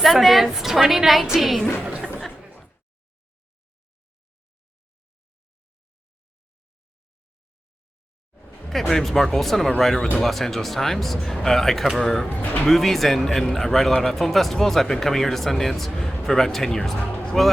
Sundance 2019. Okay, my name is Mark Olson. I'm a writer with the Los Angeles Times. I cover movies and I write a lot about film festivals. I've been coming here to Sundance for about 10 years now. Well,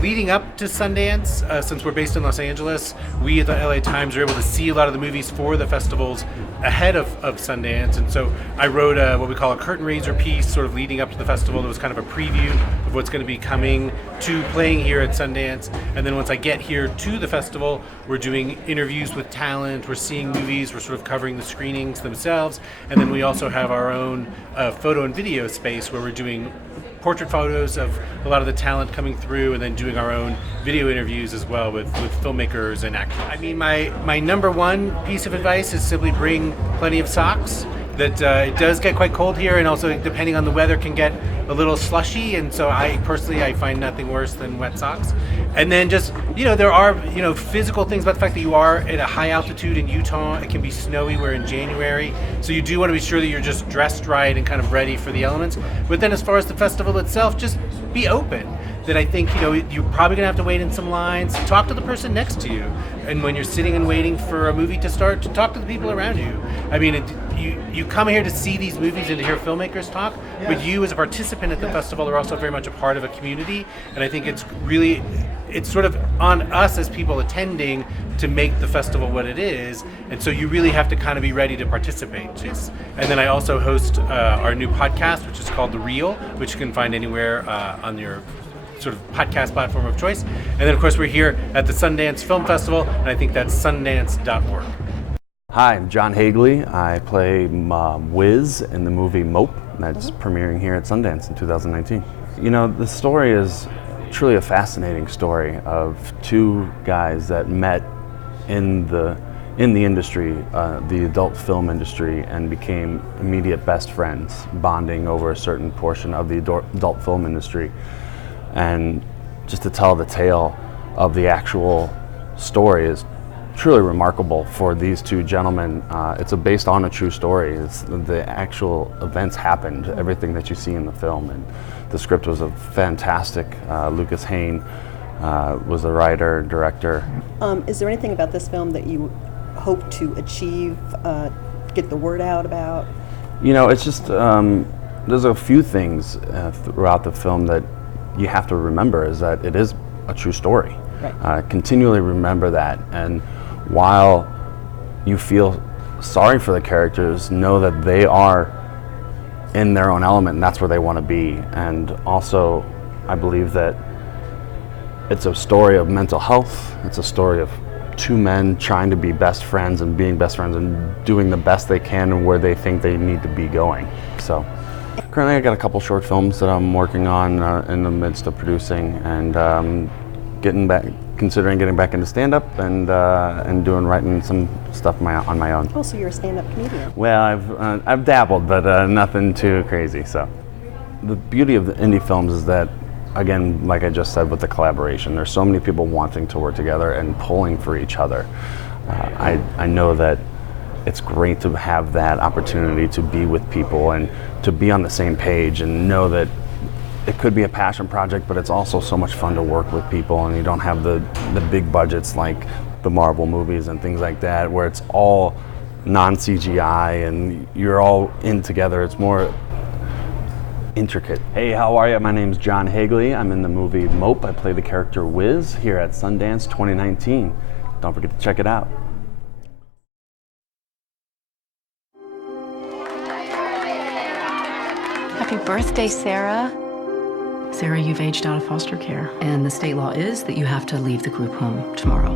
leading up to Sundance, since we're based in Los Angeles, we at the LA Times are able to see a lot of the movies for the festivals ahead of Sundance. And so I wrote what we call a curtain raiser piece sort of leading up to the festival. It was kind of a preview of what's going to be coming to playing here at Sundance. And then once I get here to the festival, we're doing interviews with talent, we're seeing movies, we're sort of covering the screenings themselves. And then we also have our own photo and video space where we're doing portrait photos of a lot of the talent coming through, and then doing our own video interviews as well with filmmakers and actors. I mean, my number one piece of advice is simply bring plenty of socks. That it does get quite cold here, and also depending on the weather can get a little slushy, and so I find nothing worse than wet socks. And then just, there are, physical things about the fact that you are at a high altitude in Utah. It can be snowy, we're in January, so you do want to be sure that you're just dressed right and kind of ready for the elements. But then as far as the festival itself, just be open. That I think, you're probably gonna have to wait in some lines. Talk to the person next to you. And when you're sitting and waiting for a movie to start, to talk to the people around you. I mean, you come here to see these movies and to hear filmmakers talk, but you as a participant at the festival are also very much a part of a community. And I think it's sort of on us as people attending to make the festival what it is. And so you really have to kind of be ready to participate. And then I also host our new podcast, which is called The Reel, which you can find anywhere on your sort of podcast platform of choice. And then of course we're here at the Sundance Film Festival, and I think that's sundance.org. Hi, I'm John Hagley. I play Wiz in the movie Mope that's premiering here at Sundance in 2019. The story is truly a fascinating story of two guys that met in the industry, the adult film industry, and became immediate best friends, bonding over a certain portion of the adult film industry. And just to tell the tale of the actual story is truly remarkable for these two gentlemen. It's based on a true story. The actual events happened, everything that you see in the film, and the script was fantastic. Lucas Hain was the writer, director. Is there anything about this film that you hope to achieve, get the word out about? It's just, there's a few things throughout the film that you have to remember is that it is a true story. Right. Continually remember that, and while you feel sorry for the characters, know that they are in their own element and that's where they want to be. And also, I believe that it's a story of mental health. It's a story of two men trying to be best friends and being best friends and doing the best they can and where they think they need to be going. So currently I got a couple short films that I'm working on in the midst of producing, and considering getting back into stand-up and writing some stuff on my own. Oh, so you're a stand-up comedian? Well, I've dabbled, but nothing too crazy. So the beauty of the indie films is that, again, like I just said, with the collaboration, there's so many people wanting to work together and pulling for each other. I know that it's great to have that opportunity to be with people and to be on the same page and know that it could be a passion project, but it's also so much fun to work with people, and you don't have the big budgets like the Marvel movies and things like that, where it's all non-CGI and you're all in together. It's more intricate. Hey, how are you? My name's John Hagley. I'm in the movie Mope. I play the character Wiz here at Sundance 2019. Don't forget to check it out. Happy birthday, Sarah. Sarah, you've aged out of foster care, and the state law is that you have to leave the group home tomorrow.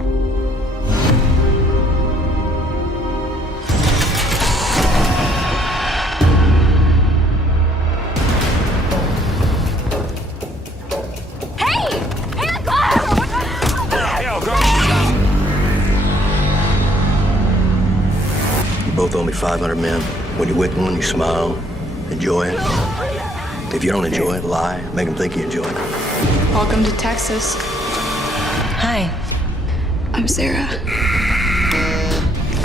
You both owe me 500 men. When you're with one, you smile, enjoy it. If you don't enjoy it, lie, make them think you enjoy it. Welcome to Texas. Hi. I'm Sarah.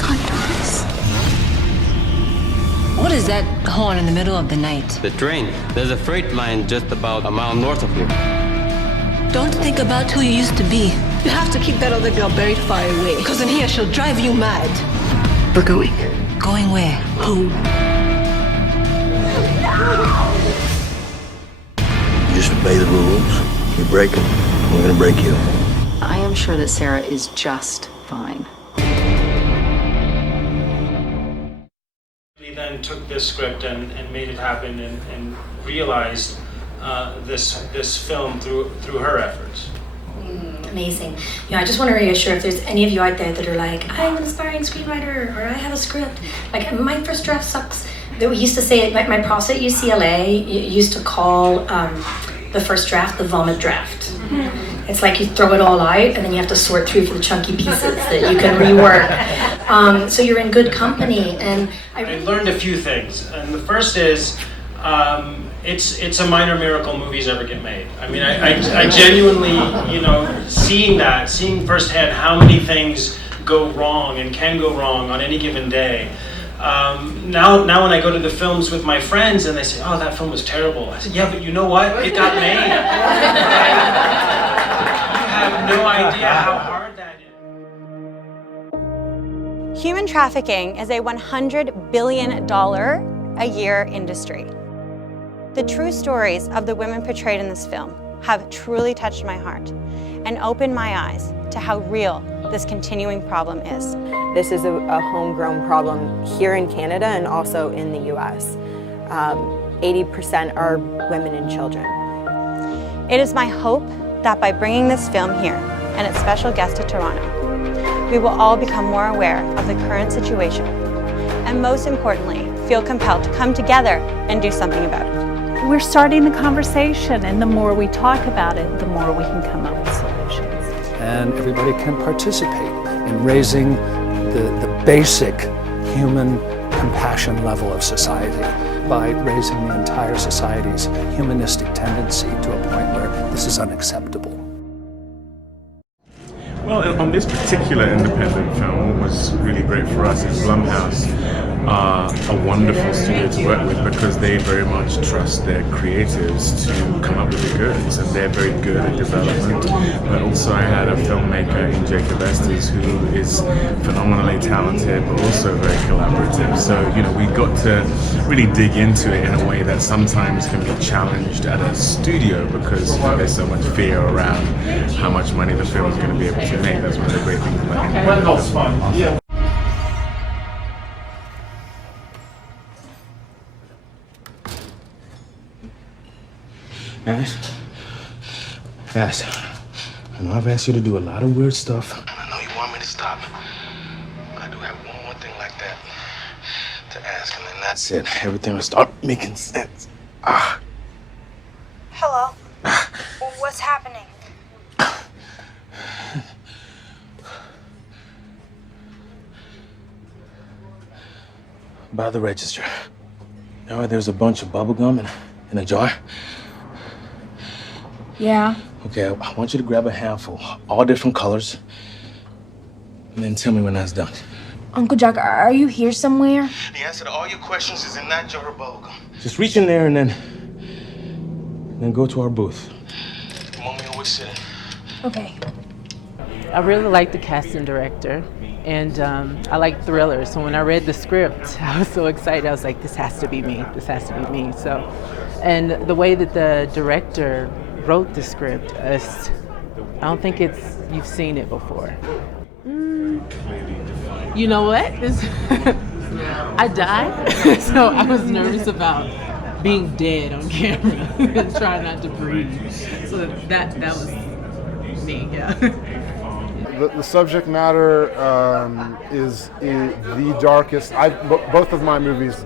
God, What is that horn in the middle of the night? The train. There's a freight line just about a mile north of here. Don't think about who you used to be. You have to keep that other girl buried far away. Because in here, she'll drive you mad. We're going. Going where? Home. You just obey the rules. You break them, we're gonna break you. I am sure that Sarah is just fine. We then took this script and made it happen and realized this film through her efforts. Amazing. I just want to reassure if there's any of you out there that are like, I'm an aspiring screenwriter or I have a script. Like, my first draft sucks. We used to say, my profs at UCLA used to call the first draft the vomit draft. Mm-hmm. It's like you throw it all out and then you have to sort through for the chunky pieces that you can rework. So you're in good company. And I learned a few things. And the first is, it's a minor miracle movies ever get made. I mean, I genuinely, seeing firsthand how many things go wrong and can go wrong on any given day. Now when I go to the films with my friends and they say, oh, that film was terrible. I said, yeah, but you know what? It got made. You have no idea how hard that is. Human trafficking is a $100 billion a year industry. The true stories of the women portrayed in this film have truly touched my heart and opened my eyes to how real this continuing problem is. This is a homegrown problem here in Canada and also in the US. 80% are women and children. It is my hope that by bringing this film here and its special guest to Toronto, we will all become more aware of the current situation and most importantly, feel compelled to come together and do something about it. We're starting the conversation, and the more we talk about it, the more we can come up with solutions. And everybody can participate in raising the basic human compassion level of society by raising the entire society's humanistic tendency to a point where this is unacceptable. Well, on this particular independent film, what was really great for us is Blumhouse are a wonderful studio to work with because they very much trust their creatives to come up with the goods, and they're very good at development. But also I had a filmmaker in Jacob Estes who is phenomenally talented but also very collaborative. So, we got to really dig into it in a way that sometimes can be challenged at a studio because there's so much fear around how much money the film is going to be able to make. That's one of the great things about it. Guys, I know I've asked you to do a lot of weird stuff. And I know you want me to stop. But I do have one more thing like that to ask, and then that's it. Everything will start making sense. Hello. What's happening? By the register. There's a bunch of bubble gum in a jar. Yeah. Okay, I want you to grab a handful, all different colors, and then tell me when that's done. Uncle Jack, are you here somewhere? The answer to all your questions is in that jar of bubblegum. Just reach in there and then go to our booth. The moment always sit in. Okay. I really like the casting director, and I like thrillers. So when I read the script, I was so excited. I was like, this has to be me. This has to be me. So, and the way that the director wrote the script, I don't think you've seen it before. You know what? I died, so I was nervous about being dead on camera and trying not to breathe. So that was me, yeah. The subject matter is the darkest. Both of my movies,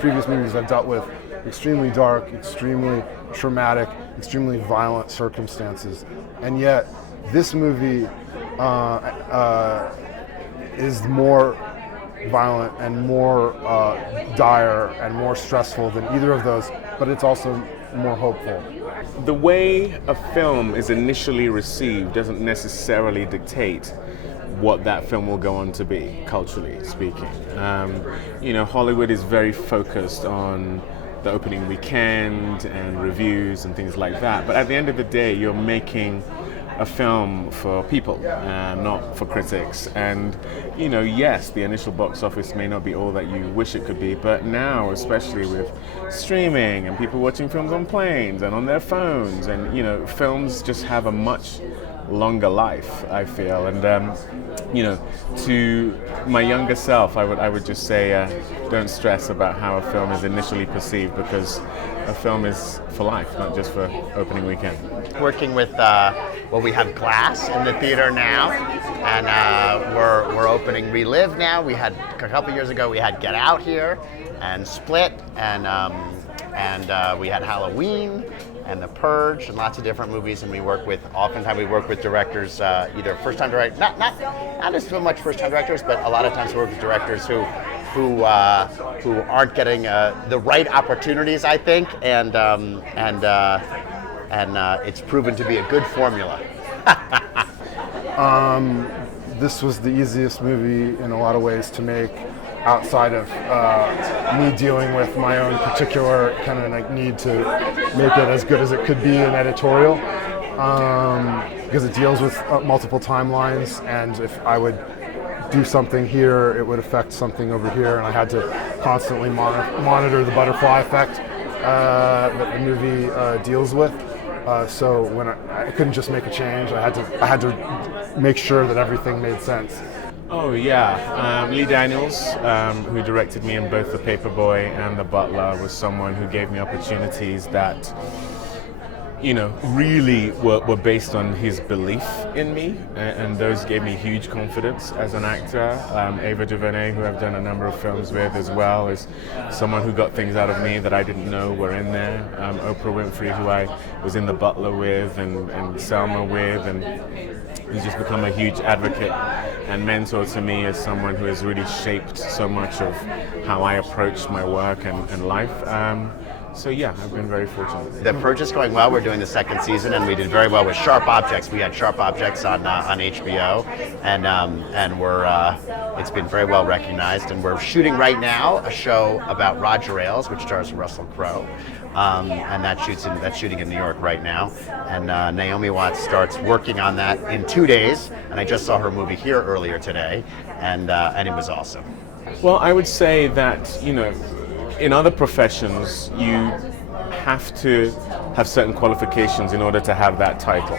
previous movies I've dealt with extremely dark, extremely traumatic, extremely violent circumstances. And yet, this movie is more violent and more dire and more stressful than either of those, but it's also more hopeful. The way a film is initially received doesn't necessarily dictate what that film will go on to be, culturally speaking. You know, Hollywood is very focused on the opening weekend and reviews and things like that. But at the end of the day, you're making a film for people, not for critics. And, you know, yes, the initial box office may not be all that you wish it could be, but now, especially with streaming and people watching films on planes and on their phones, and, you know, films just have a much longer life, I feel. And, you know, to my younger self, I would just say, don't stress about how a film is initially perceived, because a film is for life, not just for opening weekend. Working with, well, we have Glass in the theater now, and we're opening Relive now. We had, a couple years ago, we had Get Out here, and Split, and we had Halloween, and The Purge, and lots of different movies. And oftentimes we work with directors, either first-time directors, not as much first-time directors, but a lot of times we work with directors who aren't getting the right opportunities, I think, and it's proven to be a good formula. This was the easiest movie in a lot of ways to make, outside of me dealing with my own particular kind of like need to make it as good as it could be in editorial, because it deals with multiple timelines, and if I would do something here, it would affect something over here, and I had to constantly monitor the butterfly effect that the movie deals with. So when I couldn't just make a change, I had to make sure that everything made sense. Oh yeah, Lee Daniels, who directed me in both The Paperboy and The Butler, was someone who gave me opportunities that, you know, really were based on his belief in me, and those gave me huge confidence as an actor. Ava DuVernay, who I've done a number of films with as well, is someone who got things out of me that I didn't know were in there. Oprah Winfrey, who I was in The Butler with and Selma with, and who's just become a huge advocate and mentor to me as someone who has really shaped so much of how I approach my work and life. So yeah, I've been very fortunate. The Purge is going well. We're doing the second season, and we did very well with Sharp Objects. We had Sharp Objects on HBO, and it's been very well recognized. And we're shooting right now a show about Roger Ailes, which stars Russell Crowe, and that's shooting in New York right now. And Naomi Watts starts working on that in 2 days, and I just saw her movie here earlier today, and it was awesome. Well, I would say that, you know, in other professions, you have to have certain qualifications in order to have that title.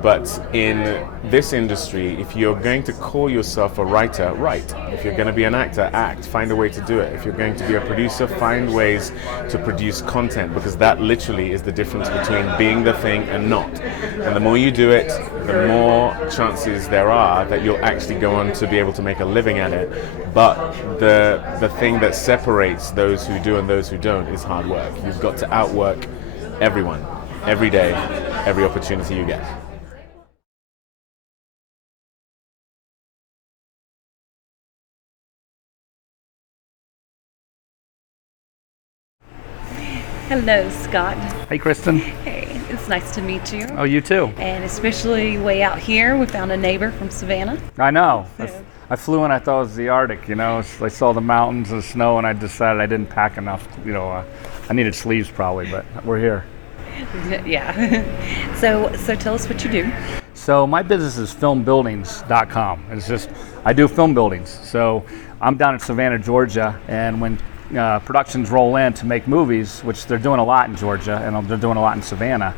But in this industry, if you're going to call yourself a writer, write. If you're going to be an actor, act. Find a way to do it. If you're going to be a producer, find ways to produce content, because that literally is the difference between being the thing and not. And the more you do it, the more chances there are that you'll actually go on to be able to make a living at it. But the thing that separates those who do and those who don't is hard work. You've got to outwork everyone, every day, every opportunity you get. Hello, Scott. Hey, Kristen. Hey, it's nice to meet you. Oh, you too. And especially way out here, we found a neighbor from Savannah. I know. I flew in, I thought it was the Arctic, you know. I saw the mountains and the snow, and I decided I didn't pack enough. You know, I needed sleeves probably, but we're here. Yeah. So tell us what you do. So my business is filmbuildings.com. It's just, I do film buildings. So I'm down in Savannah, Georgia, and when productions roll in to make movies, which they're doing a lot in Georgia and they're doing a lot in Savannah,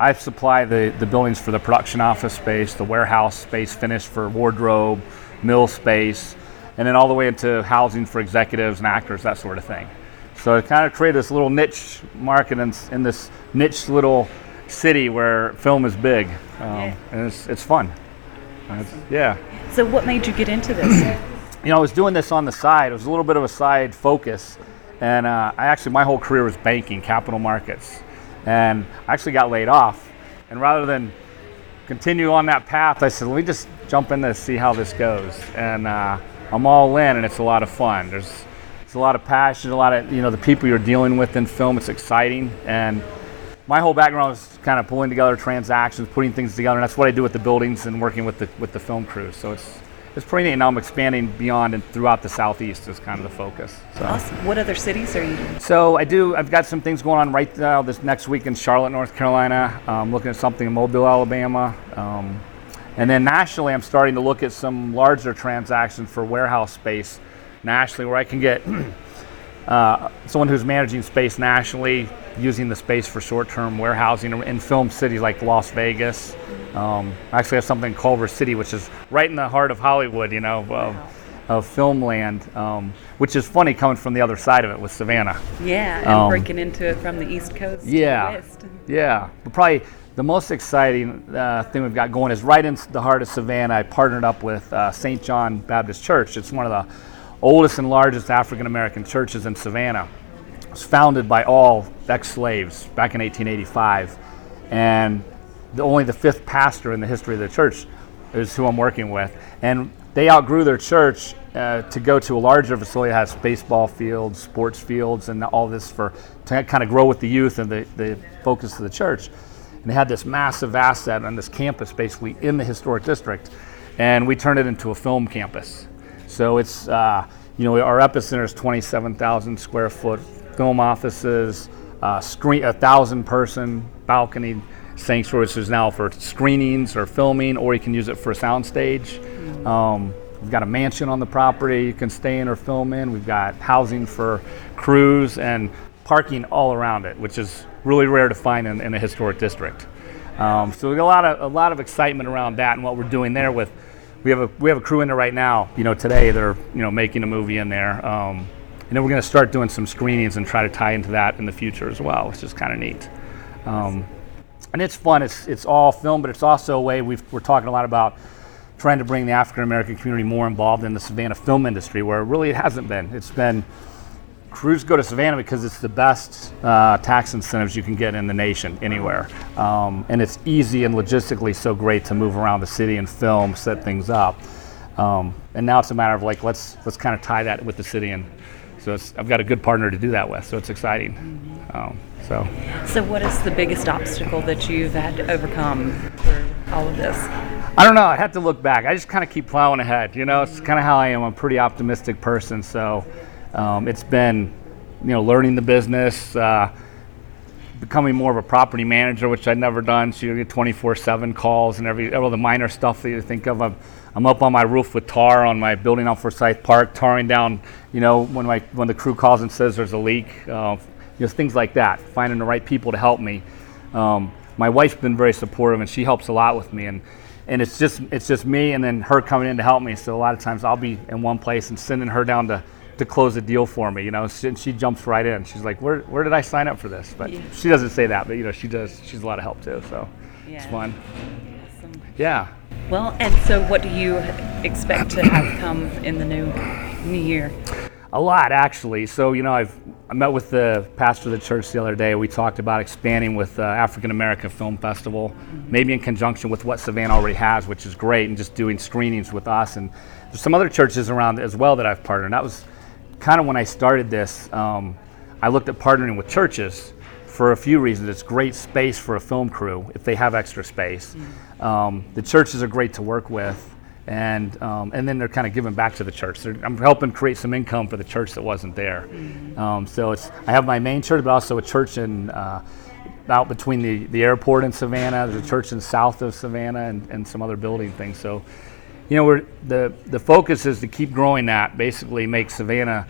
I supply the buildings for the production office space, the warehouse space finished for wardrobe, mill space, and then all the way into housing for executives and actors, that sort of thing. So I kind of created this little niche market in this niche little city where film is big, and it's fun. Yeah. So what made you get into this? You know, I was doing this on the side. It was a little bit of a side focus, and my whole career was banking, capital markets, and I actually got laid off. And rather than continue on that path, I said, let me just jump in to see how this goes. And I'm all in, and it's a lot of fun. There's a lot of passion, a lot of, you know, the people you're dealing with in film. It's exciting, and my whole background is kind of pulling together transactions, putting things together, and that's what I do with the buildings and working with the film crews. So it's pretty neat. Now I'm expanding beyond and throughout the Southeast is kind of the focus. So. Awesome. What other cities are you doing? So I've got some things going on right now this next week in Charlotte, North Carolina. Looking at something in Mobile, Alabama. And then nationally, I'm starting to look at some larger transactions for warehouse space nationally, where I can get someone who's managing space nationally, using the space for short-term warehousing in film cities like Las Vegas. I actually have something in Culver City, which is right in the heart of Hollywood, of film land, which is funny coming from the other side of it with Savannah. Yeah, and breaking into it from the East Coast to the West. Yeah, but probably the most exciting thing we've got going is right in the heart of Savannah. I partnered up with St. John Baptist Church. It's one of the oldest and largest African-American churches in Savannah. It was founded by all ex-slaves back in 1885, and only the 5th pastor in the history of the church is who I'm working with. And they outgrew their church to go to a larger facility that has baseball fields, sports fields, and all this to kind of grow with the youth and the focus of the church. And they had this massive asset on this campus basically in the historic district, and we turned it into a film campus. So it's, our epicenter is 27,000 square foot film offices, 1,000-person balcony sanctuary, which is now for screenings or filming, or you can use it for a sound stage. We've got a mansion on the property you can stay in or film in. We've got housing for crews and parking all around it, which is really rare to find in a historic district. So we've got a lot of excitement around that and what we're doing there. We have a crew in there right now. Today they're making a movie in there, and then we're going to start doing some screenings and try to tie into that in the future as well, which is kind of neat. And it's fun. It's all film, but it's also a way we're talking a lot about trying to bring the African American community more involved in the Savannah film industry, where really it hasn't been. It's been crews go to Savannah because it's the best tax incentives you can get in the nation anywhere, and it's easy and logistically so great to move around the city and film, set things up. And now it's a matter of let's kind of tie that with the city, and so I've got a good partner to do that with, so it's exciting. So what is the biggest obstacle that you've had to overcome for all of this? I don't know. I have to look back. I just kind of keep plowing ahead. It's kind of how I am. I'm a pretty optimistic person, so it's been, learning the business, becoming more of a property manager, which I'd never done. So you get 24/7 calls and all the minor stuff that you think of. I'm up on my roof with tar on my building on Forsyth Park, tarring down, when the crew calls and says there's a leak, things like that, finding the right people to help me. My wife's been very supportive, and she helps a lot with me, and it's just me and then her coming in to help me. So a lot of times I'll be in one place and sending her down to close a deal for me, she jumps right in. She's like, where did I sign up for this? But she doesn't say that, but she does. She's a lot of help too, so it's fun. Awesome. Yeah. Well, and so what do you expect to have come in the new year? A lot, actually. So, I met with the pastor of the church the other day. We talked about expanding with African American Film Festival, maybe in conjunction with what Savannah already has, which is great, and just doing screenings with us. And there's some other churches around as well that I've partnered. That was kind of when I started this. I looked at partnering with churches for a few reasons. It's great space for a film crew if they have extra space. The churches are great to work with. And then they're kind of giving back to the church. I'm helping create some income for the church that wasn't there. So I have my main church, but also a church out between the airport in Savannah. There's a church in south of Savannah and some other building things. So, the focus is to keep growing that, basically make Savannah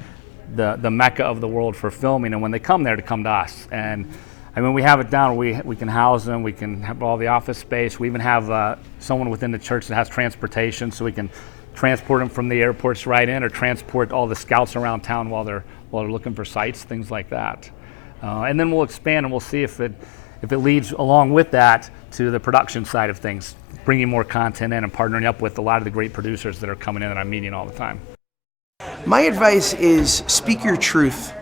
the mecca of the world for filming, and when they come there, to come to us. And we have it down. We can house them. We can have all the office space. We even have someone within the church that has transportation, so we can transport them from the airports right in, or transport all the scouts around town while they're looking for sites, things like that. And then we'll expand, and we'll see if it leads along with that to the production side of things, bringing more content in and partnering up with a lot of the great producers that are coming in that I'm meeting all the time. My advice is speak your truth.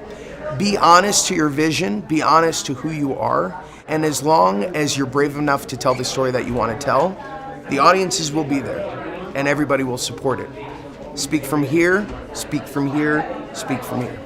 Be honest to your vision, be honest to who you are, and as long as you're brave enough to tell the story that you want to tell, the audiences will be there, and everybody will support it. Speak from here, speak from here, speak from here.